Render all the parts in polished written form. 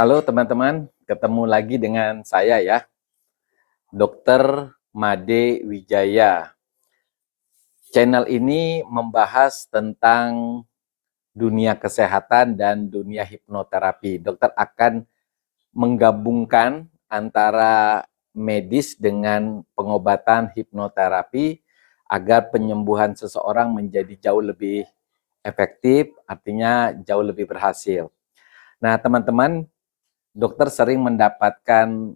Halo teman-teman, ketemu lagi dengan saya ya, Dr. Made Wijaya. Channel ini membahas tentang dunia kesehatan dan dunia hipnoterapi. Dokter akan menggabungkan antara medis dengan pengobatan hipnoterapi agar penyembuhan seseorang menjadi jauh lebih efektif, artinya jauh lebih berhasil. Nah, teman-teman, dokter sering mendapatkan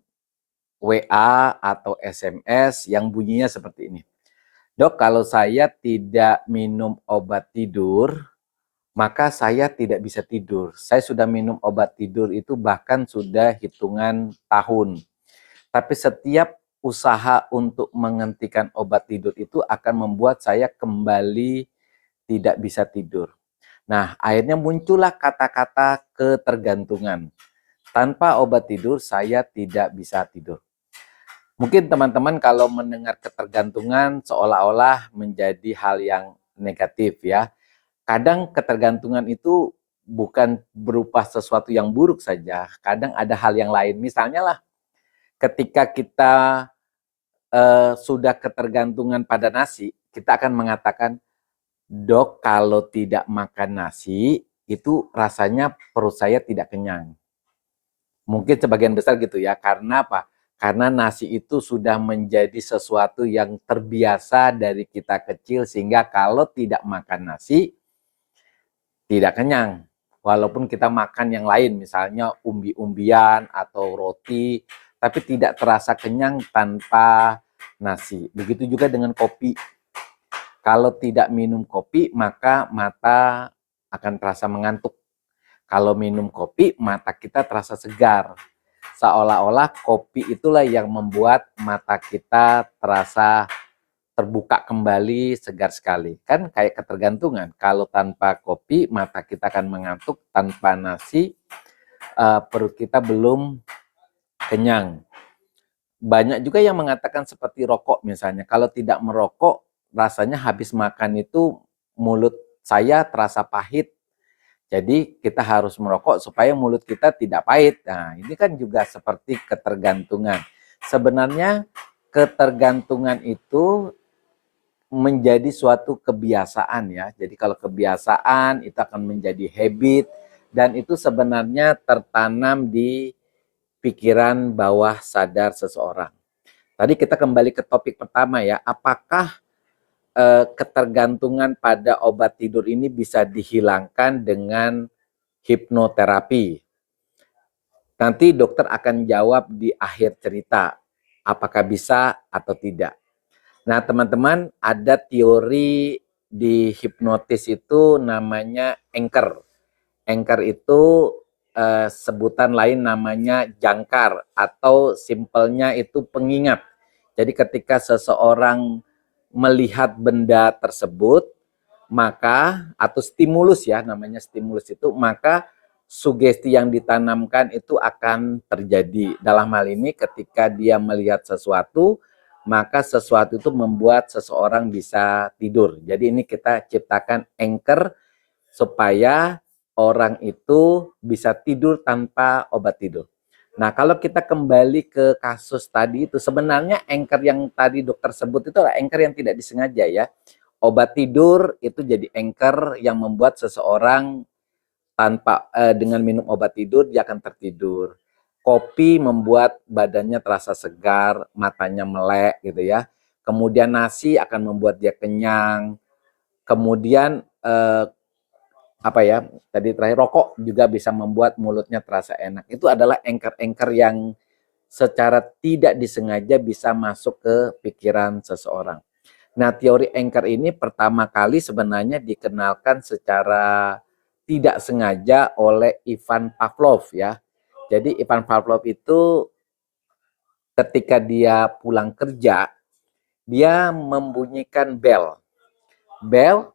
WA atau SMS yang bunyinya seperti ini. Dok, kalau saya tidak minum obat tidur, maka saya tidak bisa tidur. Saya sudah minum obat tidur itu bahkan sudah hitungan tahun. Tapi setiap usaha untuk menghentikan obat tidur itu akan membuat saya kembali tidak bisa tidur. Nah, akhirnya muncullah kata-kata ketergantungan. Tanpa obat tidur, saya tidak bisa tidur. Mungkin teman-teman kalau mendengar ketergantungan seolah-olah menjadi hal yang negatif ya. Kadang ketergantungan itu bukan berupa sesuatu yang buruk saja. Kadang ada hal yang lain. Misalnya lah ketika kita sudah ketergantungan pada nasi, kita akan mengatakan, "Dok, kalau tidak makan nasi, itu rasanya perut saya tidak kenyang." Mungkin sebagian besar gitu ya. Karena apa? Karena nasi itu sudah menjadi sesuatu yang terbiasa dari kita kecil sehingga kalau tidak makan nasi tidak kenyang. Walaupun kita makan yang lain misalnya umbi-umbian atau roti tapi tidak terasa kenyang tanpa nasi. Begitu juga dengan kopi. Kalau tidak minum kopi maka mata akan terasa mengantuk. Kalau minum kopi mata kita terasa segar. Seolah-olah kopi itulah yang membuat mata kita terasa terbuka kembali, segar sekali. Kan kayak ketergantungan. Kalau tanpa kopi, mata kita akan mengantuk. Tanpa nasi, perut kita belum kenyang. Banyak juga yang mengatakan seperti rokok misalnya. Kalau tidak merokok, rasanya habis makan itu mulut saya terasa pahit. Jadi kita harus merokok supaya mulut kita tidak pahit. Nah, ini kan juga seperti ketergantungan. Sebenarnya ketergantungan itu menjadi suatu kebiasaan ya. Jadi kalau kebiasaan itu akan menjadi habit dan itu sebenarnya tertanam di pikiran bawah sadar seseorang. Tadi kita kembali ke topik pertama ya, apakah ketergantungan pada obat tidur ini bisa dihilangkan dengan hipnoterapi? Nanti dokter akan jawab di akhir cerita, apakah bisa atau tidak. Nah, teman-teman, ada teori di hipnotis itu namanya anchor. Anchor itu sebutan lain namanya jangkar atau simpelnya itu pengingat. Jadi ketika seseorang melihat benda tersebut, maka atau stimulus ya, namanya stimulus itu, maka sugesti yang ditanamkan itu akan terjadi. Dalam hal ini ketika dia melihat sesuatu, maka sesuatu itu membuat seseorang bisa tidur. Jadi ini kita ciptakan anchor supaya orang itu bisa tidur tanpa obat tidur. Nah, kalau kita kembali ke kasus tadi itu, sebenarnya anchor yang tadi dokter sebut itu adalah anchor yang tidak disengaja ya. Obat tidur itu jadi anchor yang membuat seseorang tanpa dengan minum obat tidur dia akan tertidur. Kopi membuat badannya terasa segar, matanya melek gitu ya. Kemudian nasi akan membuat dia kenyang. Kemudian apa ya? Tadi terakhir rokok juga bisa membuat mulutnya terasa enak. Itu adalah anchor-anchor yang secara tidak disengaja bisa masuk ke pikiran seseorang. Nah, teori anchor ini pertama kali sebenarnya dikenalkan secara tidak sengaja oleh Ivan Pavlov ya. Jadi Ivan Pavlov itu ketika dia pulang kerja, dia membunyikan bel. Bel,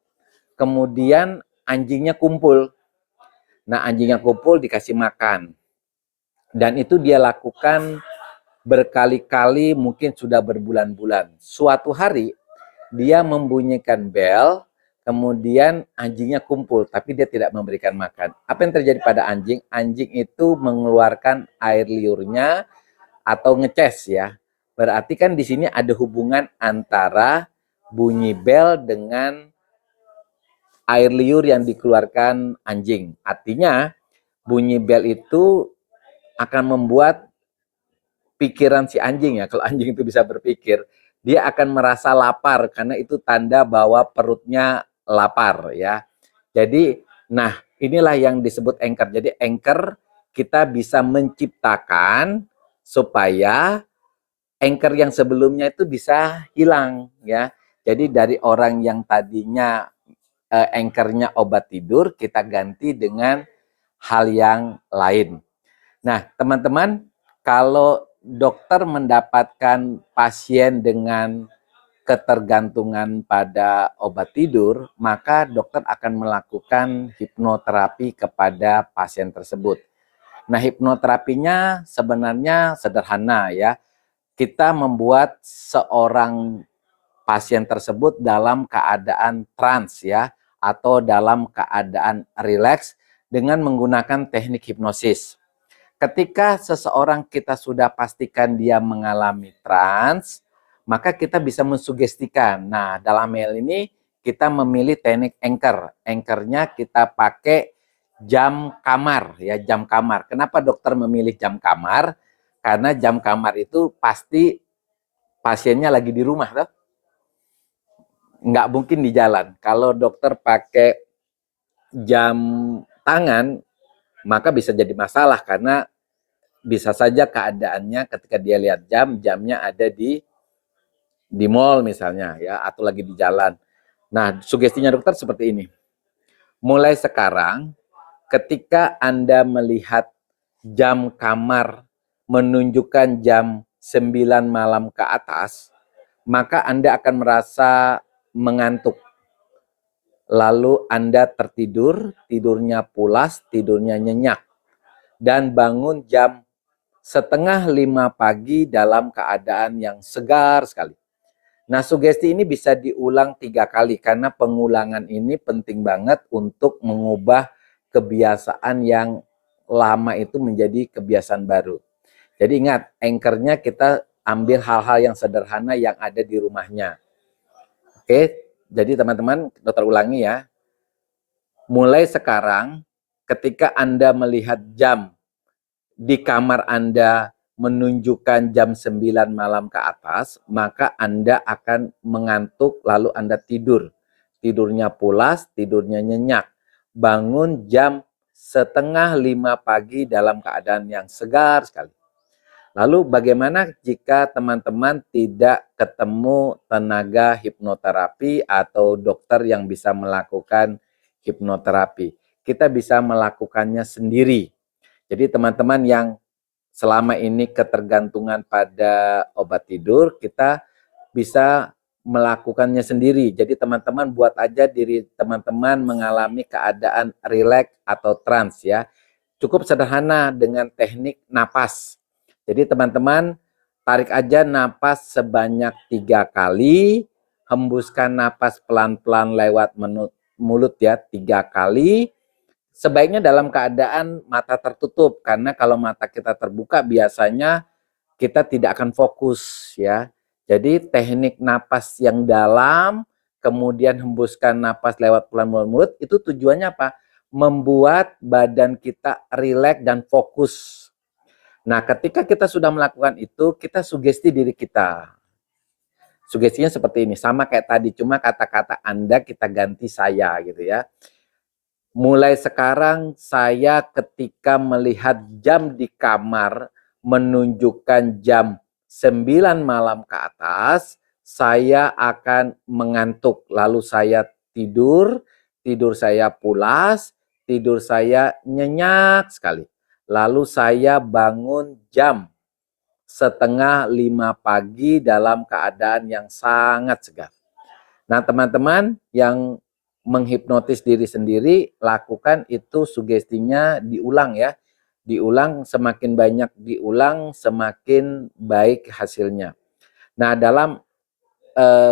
kemudian anjingnya kumpul. Nah, anjingnya kumpul dikasih makan. Dan itu dia lakukan berkali-kali, mungkin sudah berbulan-bulan. Suatu hari dia membunyikan bel, kemudian anjingnya kumpul, tapi dia tidak memberikan makan. Apa yang terjadi pada anjing? Anjing itu mengeluarkan air liurnya atau ngeces ya. Berarti kan di sini ada hubungan antara bunyi bel dengan air liur yang dikeluarkan anjing. Artinya bunyi bel itu akan membuat pikiran si anjing ya, kalau anjing itu bisa berpikir, dia akan merasa lapar karena itu tanda bahwa perutnya lapar ya. Jadi, nah inilah yang disebut anchor. Jadi anchor kita bisa menciptakan supaya anchor yang sebelumnya itu bisa hilang ya. Jadi dari orang yang tadinya anchornya obat tidur, kita ganti dengan hal yang lain. Nah, teman-teman, kalau dokter mendapatkan pasien dengan ketergantungan pada obat tidur, maka dokter akan melakukan hipnoterapi kepada pasien tersebut. Nah, hipnoterapinya sebenarnya sederhana ya. Kita membuat seorang pasien tersebut dalam keadaan trans ya, atau dalam keadaan rileks dengan menggunakan teknik hipnosis. Ketika seseorang kita sudah pastikan dia mengalami trans, maka kita bisa mensugestikan. Nah, dalam hal ini kita memilih teknik anchor. Anchornya kita pakai jam kamar ya, jam kamar. Kenapa dokter memilih jam kamar? Karena jam kamar itu pasti pasiennya lagi di rumah, toh? Nggak mungkin di jalan. Kalau dokter pakai jam tangan, maka bisa jadi masalah karena bisa saja keadaannya ketika dia lihat jam, jamnya ada di mall misalnya ya, atau lagi di jalan. Nah, sugestinya dokter seperti ini. Mulai sekarang, ketika Anda melihat jam kamar menunjukkan jam 9 malam ke atas, maka Anda akan merasa mengantuk. Lalu Anda tertidur, tidurnya pulas, tidurnya nyenyak. Dan bangun jam setengah 5 pagi dalam keadaan yang segar sekali. Nah, sugesti ini bisa diulang 3 kali karena pengulangan ini penting banget untuk mengubah kebiasaan yang lama itu menjadi kebiasaan baru. Jadi ingat, anchornya kita ambil hal-hal yang sederhana yang ada di rumahnya. Oke, jadi teman-teman, dokter ulangi ya. Mulai sekarang, ketika Anda melihat jam di kamar Anda menunjukkan jam 9 malam ke atas, maka Anda akan mengantuk lalu Anda tidur. Tidurnya pulas, tidurnya nyenyak. Bangun jam setengah 5 pagi dalam keadaan yang segar sekali. Lalu bagaimana jika teman-teman tidak ketemu tenaga hipnoterapi atau dokter yang bisa melakukan hipnoterapi? Kita bisa melakukannya sendiri. Jadi teman-teman yang selama ini ketergantungan pada obat tidur, kita bisa melakukannya sendiri. Jadi teman-teman buat aja diri teman-teman mengalami keadaan rileks atau trans ya. Cukup sederhana dengan teknik napas. Jadi teman-teman tarik aja napas sebanyak 3 kali, hembuskan napas pelan-pelan lewat mulut ya 3 kali. Sebaiknya dalam keadaan mata tertutup, karena kalau mata kita terbuka biasanya kita tidak akan fokus ya. Jadi teknik napas yang dalam, kemudian hembuskan napas lewat pelan mulut, itu tujuannya apa? Membuat badan kita rileks dan fokus. Nah, ketika kita sudah melakukan itu, kita sugesti diri kita. Sugestinya seperti ini, sama kayak tadi, cuma kata-kata Anda kita ganti saya gitu ya. Mulai sekarang saya ketika melihat jam di kamar menunjukkan jam 9 malam ke atas, saya akan mengantuk. Lalu saya tidur, tidur saya pulas, tidur saya nyenyak sekali. Lalu saya bangun jam setengah 5 pagi dalam keadaan yang sangat segar. Nah, teman-teman yang menghipnotis diri sendiri, lakukan itu sugestinya diulang ya. Diulang, semakin banyak diulang, semakin baik hasilnya. Nah, dalam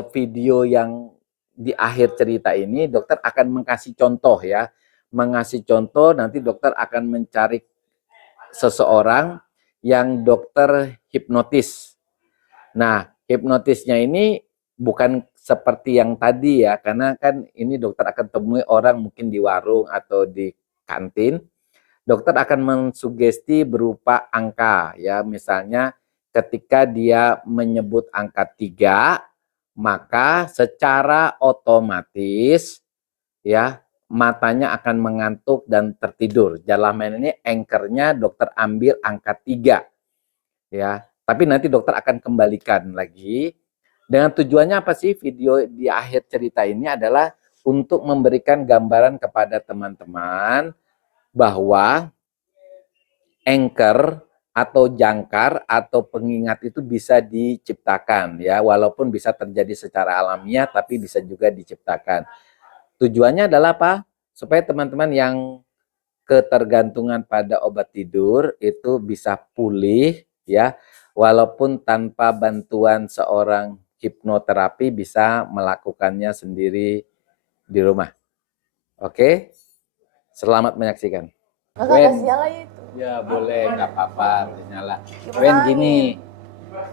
video yang di akhir cerita ini dokter akan mengasih contoh ya. Mengasih contoh, nanti dokter akan mencari seseorang yang dokter hipnotis. Nah, hipnotisnya ini bukan seperti yang tadi ya, karena kan ini dokter akan temui orang mungkin di warung atau di kantin. Dokter akan mensugesti berupa angka ya, misalnya ketika dia menyebut angka 3, maka secara otomatis ya matanya akan mengantuk dan tertidur. Dalam hal ini anchor-nya dokter ambil angka 3 ya. Tapi nanti dokter akan kembalikan lagi. Dengan tujuannya apa sih video di akhir cerita ini adalah untuk memberikan gambaran kepada teman-teman bahwa anchor atau jangkar atau pengingat itu bisa diciptakan ya, walaupun bisa terjadi secara alamiah tapi bisa juga diciptakan. Tujuannya adalah apa? Supaya teman-teman yang ketergantungan pada obat tidur itu bisa pulih ya, walaupun tanpa bantuan seorang hipnoterapi bisa melakukannya sendiri di rumah. Oke? Selamat menyaksikan. Masa kasih nyala itu? Ya boleh, nggak apa-apa, nyala. Wen gini,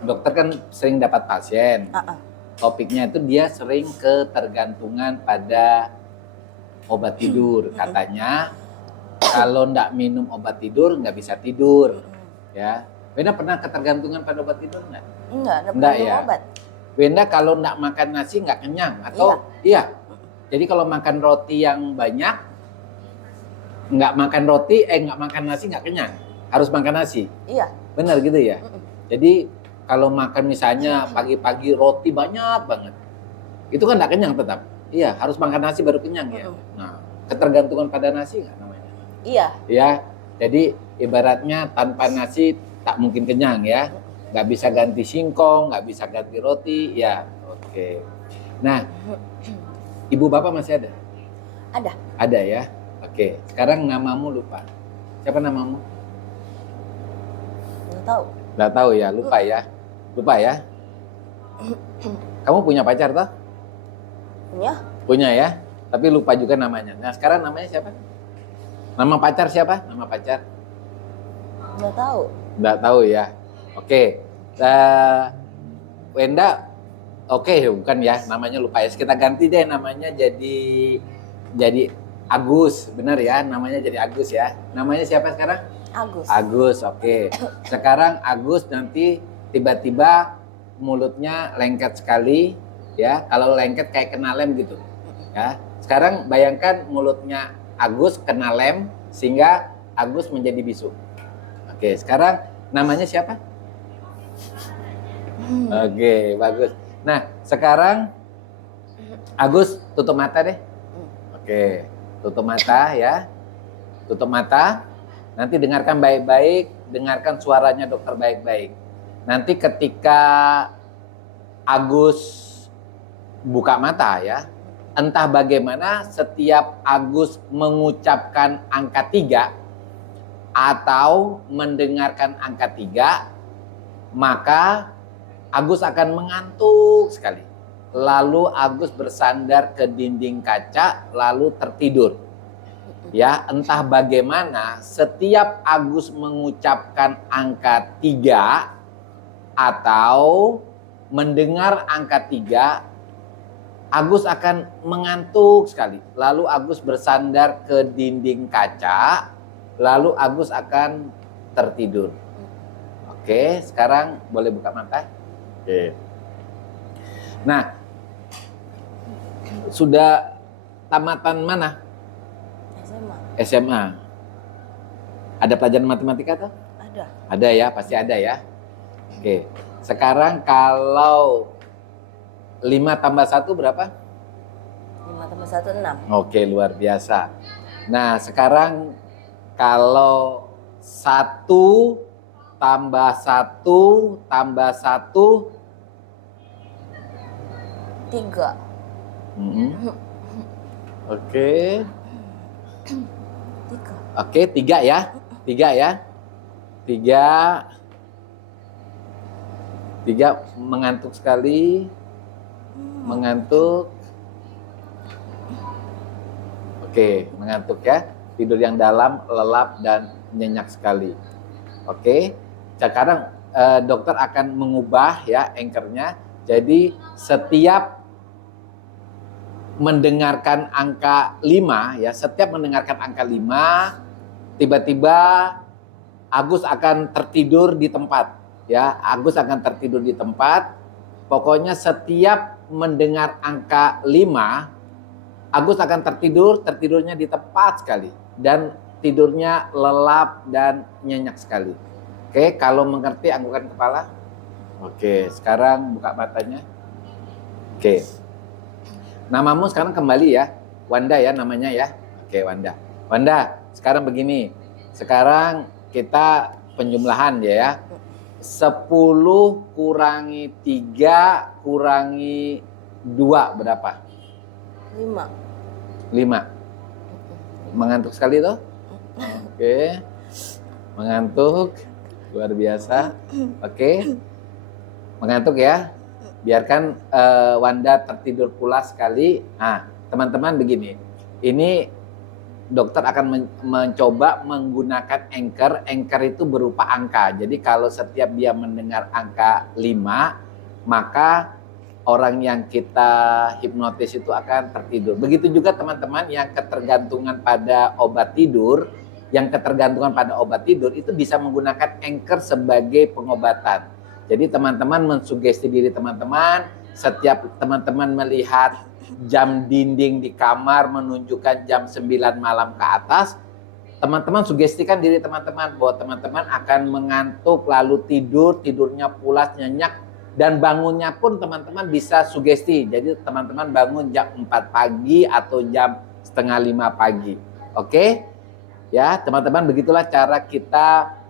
dokter kan sering dapat pasien. Topiknya itu dia sering ketergantungan pada obat tidur. Katanya kalau nggak minum obat tidur nggak bisa tidur. Ya, Wenda pernah ketergantungan pada obat tidur nggak? Enggak ya. Obat. Wenda kalau nggak makan nasi nggak kenyang atau iya. Jadi kalau makan roti yang banyak, nggak makan nasi nggak kenyang, harus makan nasi. Iya. Benar gitu ya. Jadi kalau makan misalnya pagi-pagi roti banyak banget, itu kan nggak kenyang tetap. Iya, harus makan nasi baru kenyang ya. Nah, ketergantungan pada nasi nggak namanya? Iya. Ya, jadi ibaratnya tanpa nasi tak mungkin kenyang ya. Nggak bisa ganti singkong, nggak bisa ganti roti, ya. Oke. Nah, ibu bapak masih ada? Ada. Ada ya. Oke, sekarang namamu lupa. Siapa namamu? Nggak tahu. Nggak tahu ya, lupa ya. Lupa ya. Kamu punya pacar toh? Punya. Punya ya, tapi lupa juga namanya. Nah, sekarang namanya siapa? Nama pacar siapa? Nama pacar? Nggak tahu. Nggak tahu ya. Oke. Wenda, oke, bukan ya, namanya lupa ya. Kita ganti deh namanya jadi Agus, benar ya, namanya jadi Agus ya. Namanya siapa sekarang? Agus. Agus, oke. Sekarang Agus nanti tiba-tiba mulutnya lengket sekali, ya. Kalau lengket kayak kena lem gitu, ya. Sekarang bayangkan mulutnya Agus kena lem sehingga Agus menjadi bisu. Oke, sekarang namanya siapa? Oke, bagus. Nah, sekarang Agus tutup mata deh. Oke. Tutup mata ya, tutup mata. Nanti dengarkan baik-baik, dengarkan suaranya dokter baik-baik. Nanti ketika Agus buka mata ya, entah bagaimana setiap Agus mengucapkan angka 3 atau mendengarkan angka 3, maka Agus akan mengantuk sekali. Lalu Agus bersandar ke dinding kaca, lalu tertidur. Ya, entah bagaimana setiap Agus mengucapkan angka 3 atau mendengar angka 3, Agus akan mengantuk sekali. Lalu Agus bersandar ke dinding kaca, lalu Agus akan tertidur. Oke, sekarang boleh buka mata. Oke. Nah, sudah tamatan mana? SMA. Ada pelajaran matematika tuh? Ada. Ada ya, pasti ada ya. Oke. Sekarang kalau 5 tambah 1 berapa? 5 tambah 1, 6. Oke, luar biasa. Nah, sekarang kalau 1 tambah 1 tambah 1 3. Oke. 3. Oke, 3 ya. 3 ya. 3 mengantuk sekali. Mengantuk. Oke, mengantuk ya. Tidur yang dalam, lelap, dan nyenyak sekali. Oke, sekarang dokter akan mengubah ya anchornya. Jadi setiap mendengarkan angka 5 ya, setiap mendengarkan angka 5, tiba-tiba Agus akan tertidur di tempat ya. Agus akan tertidur di tempat. Pokoknya setiap mendengar angka 5, Agus akan tertidurnya di tempat sekali dan tidurnya lelap dan nyenyak sekali. Oke, kalau mengerti anggukkan kepala. Oke, sekarang buka matanya. Oke. Namamu sekarang kembali ya. Wanda ya namanya ya. Oke, Wanda. Wanda, sekarang begini. Sekarang kita penjumlahan ya. 10 kurangi 3 kurangi 2 berapa? 5. 5. Mengantuk sekali tuh? Oke. Mengantuk. Luar biasa. Oke. Mengantuk ya. Biarkan Wanda tertidur pulas sekali. Nah, teman-teman begini. Ini dokter akan mencoba menggunakan anchor. Anchor itu berupa angka. Jadi kalau setiap dia mendengar angka 5, maka orang yang kita hipnotis itu akan tertidur. Begitu juga teman-teman yang ketergantungan pada obat tidur, itu bisa menggunakan anchor sebagai pengobatan. Jadi teman-teman mensugesti diri teman-teman, setiap teman-teman melihat jam dinding di kamar menunjukkan jam 9 malam ke atas, teman-teman sugestikan diri teman-teman bahwa teman-teman akan mengantuk lalu tidurnya pulas, nyenyak, dan bangunnya pun teman-teman bisa sugesti. Jadi teman-teman bangun jam 4 pagi atau jam setengah 5 pagi. Oke? Ya, teman-teman, begitulah cara kita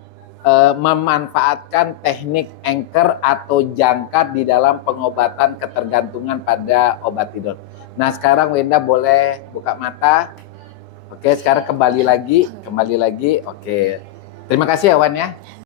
memanfaatkan teknik anchor atau jangkar di dalam pengobatan ketergantungan pada obat tidur. Nah, sekarang Wenda boleh buka mata. Oke, sekarang kembali lagi. Oke. Terima kasih ya Wan ya.